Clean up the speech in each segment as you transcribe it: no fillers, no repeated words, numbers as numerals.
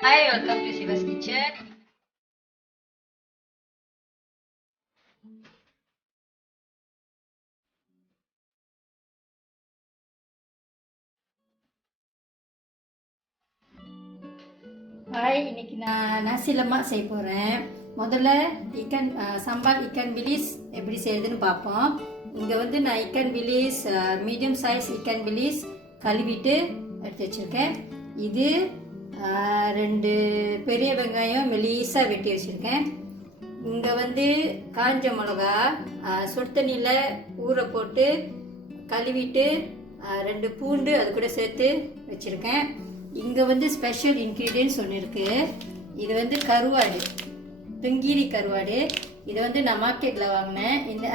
Hi, welcome to Siva's Kitchen. Hi, இன்னைக்கு நான் நசி lemak செய்ய போகிறேன். முதல்ல சம்பால் இக்கன் பிலிஸ் எப்படி செய்யுதுன்னு பார்ப்போம். இங்கே வந்து நான் இக்கன் பிலிஸ் மீடியம் சைஸ் இக்கன் பிலிஸ் கழுவிட்டு எடுத்து வச்சுருக்கேன். இது 2 பெரிய வெங்காயம் மெலிசாக வெட்டி வச்சுருக்கேன். இங்கே வந்து காஞ்ச மிளகா சுடு தண்ணியில் ஊற போட்டு கழுவிட்டு 2 பூண்டு அது கூட சேர்த்து வச்சுருக்கேன். இங்கே வந்து ஸ்பெஷல் இன்க்ரீடியன்ட்ஸ் ஒன்று இருக்குது. இது வந்து கருவாடு, தெங்கீரி கருவாடு. இதை வந்து நான் மார்க்கெட்டில் வாங்கினேன். இந்த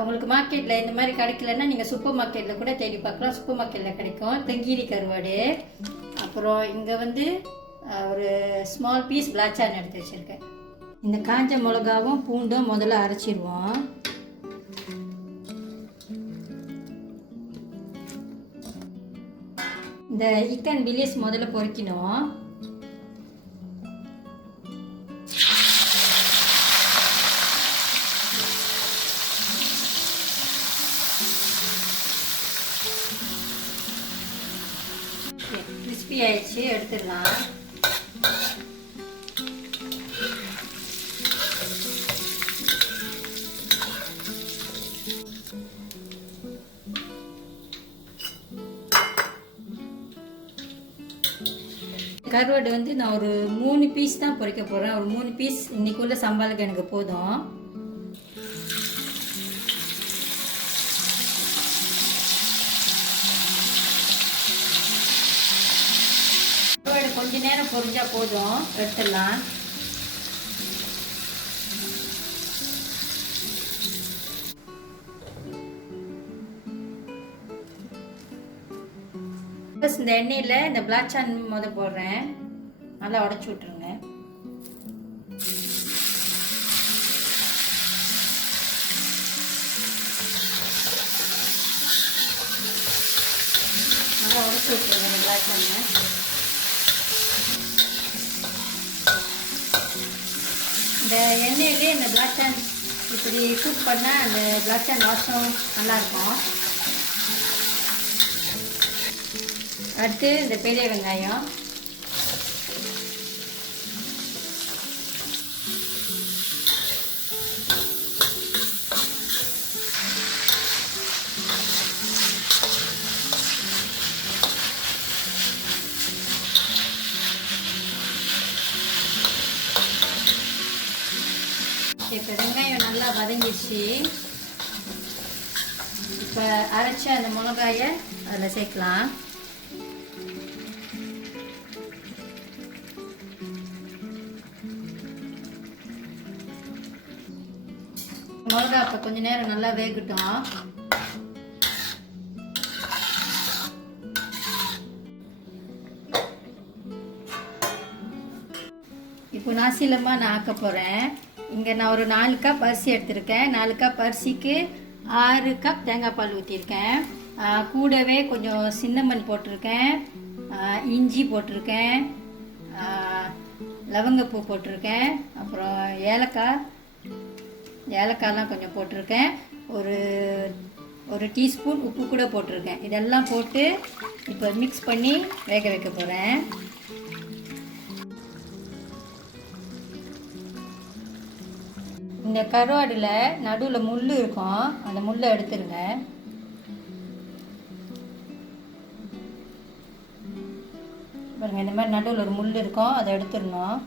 உங்களுக்கு மார்க்கெட்டில் இந்த மாதிரி கிடைக்கலன்னா நீங்கள் சூப்பர் மார்க்கெட்டில் கூட தேடி பார்க்கலாம். சூப்பர் மார்க்கெட்டில் கிடைக்கும் தெங்கீரி கருவாடு. அப்புறம் இங்கே வந்து ஒரு ஸ்மால் பீஸ் பிளாச்சான் எடுத்து வச்சுருக்கேன். இந்த காஞ்ச மிளகாவும் பூண்டும் முதல்ல அரைச்சிடுவோம். இந்த இக்கன் பிலிஸ் முதல்ல பொரிக்கணும். கிறிஸ்பி ஆயிடுச்சு, எடுத்துடலாம். கருவாடு வந்து நான் ஒரு 3 பீஸ் தான் பொரிக்க போகிறேன். ஒரு 3 பீஸ் இன்னைக்குள்ள சம்பாலுக்கு எனக்கு போதும். கருவாடு கொஞ்ச நேரம் பொரிஞ்சா போதும், எடுத்துடலாம். இந்த எண்ணெயில் இந்த பிளாச்சான் போடுறேன். நல்லா உடச்சி விட்டுருங்க. நல்லா உடச்சி விட்டுருங்க இந்த பிளாச்சானை. இந்த எண்ணெயிலே இந்த பிளாச்சான் இப்படி குக் பண்ணால் அந்த பிளாச்சான் வாசம் நல்லாயிருக்கும். அடுத்து இந்த பெரிய வெங்காயம், இப்போ வெங்காயம் நல்லா வதங்கிடுச்சு. இப்போ அரைச்ச அந்த மிளகாயை அதில் சேர்க்கலாம். மிளகா இப்போ கொஞ்ச நேரம் நல்லா வேகட்டும். இப்போ நாசி லெமாக் நான் ஆக்க போகிறேன். இங்கே நான் ஒரு 4 கப் அரிசி எடுத்திருக்கேன். 4 கப் அரிசிக்கு 6 கப் தேங்காய் பால் ஊற்றிருக்கேன். கூடவே கொஞ்சம் சின்னமன் போட்டிருக்கேன், இஞ்சி போட்டிருக்கேன், லவங்கப்பூ போட்டிருக்கேன், அப்புறம் ஏலக்காய்லாம் கொஞ்சம் போட்டிருக்கேன். ஒரு டீஸ்பூன் உப்பு கூட போட்டிருக்கேன். இதெல்லாம் போட்டு இப்போ மிக்ஸ் பண்ணி வேக வைக்க போகிறேன். இந்த கருவாடில் நடுவில் முள் இருக்கும், அந்த முள்ளை எடுத்துருங்க. பாருங்க, இந்த மாதிரி நடுவில் ஒரு முள் இருக்கும், அதை எடுத்துடணும்.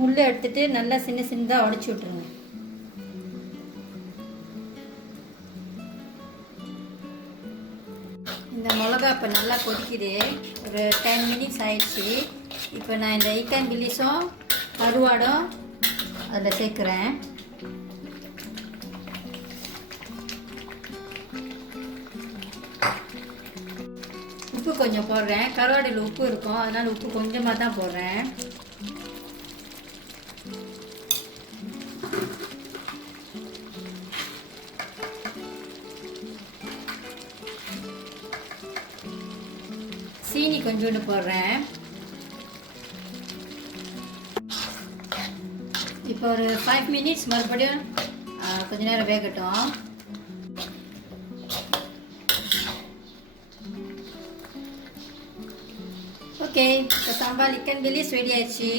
முள்ளை எடுத்துட்டு நல்லா சின்னதாக உடச்சி விட்டுருங்க. இந்த மிளகா இப்போ நல்லா கொதிக்குது. ஒரு 10 மினிட்ஸ் ஆயிடுச்சு. இப்போ நான் இந்த இக்கன் பிலிஸும் கருவாடும் அதில் சேர்க்குறேன். உப்பு கொஞ்சம் போடுறேன். கருவாடில் உப்பு இருக்கும், அதனால் உப்பு கொஞ்சமாக தான் போடுறேன். சீனி கொஞ்சோண்டு போடுறேன். இப்போ ஒரு 5 மினிட்ஸ் மறுபடியும் கொஞ்ச நேரம் வேகட்டும். ஓகே, இப்போ சம்பால் இக்கன் பிலிஸ் ரெடி ஆயிடுச்சு.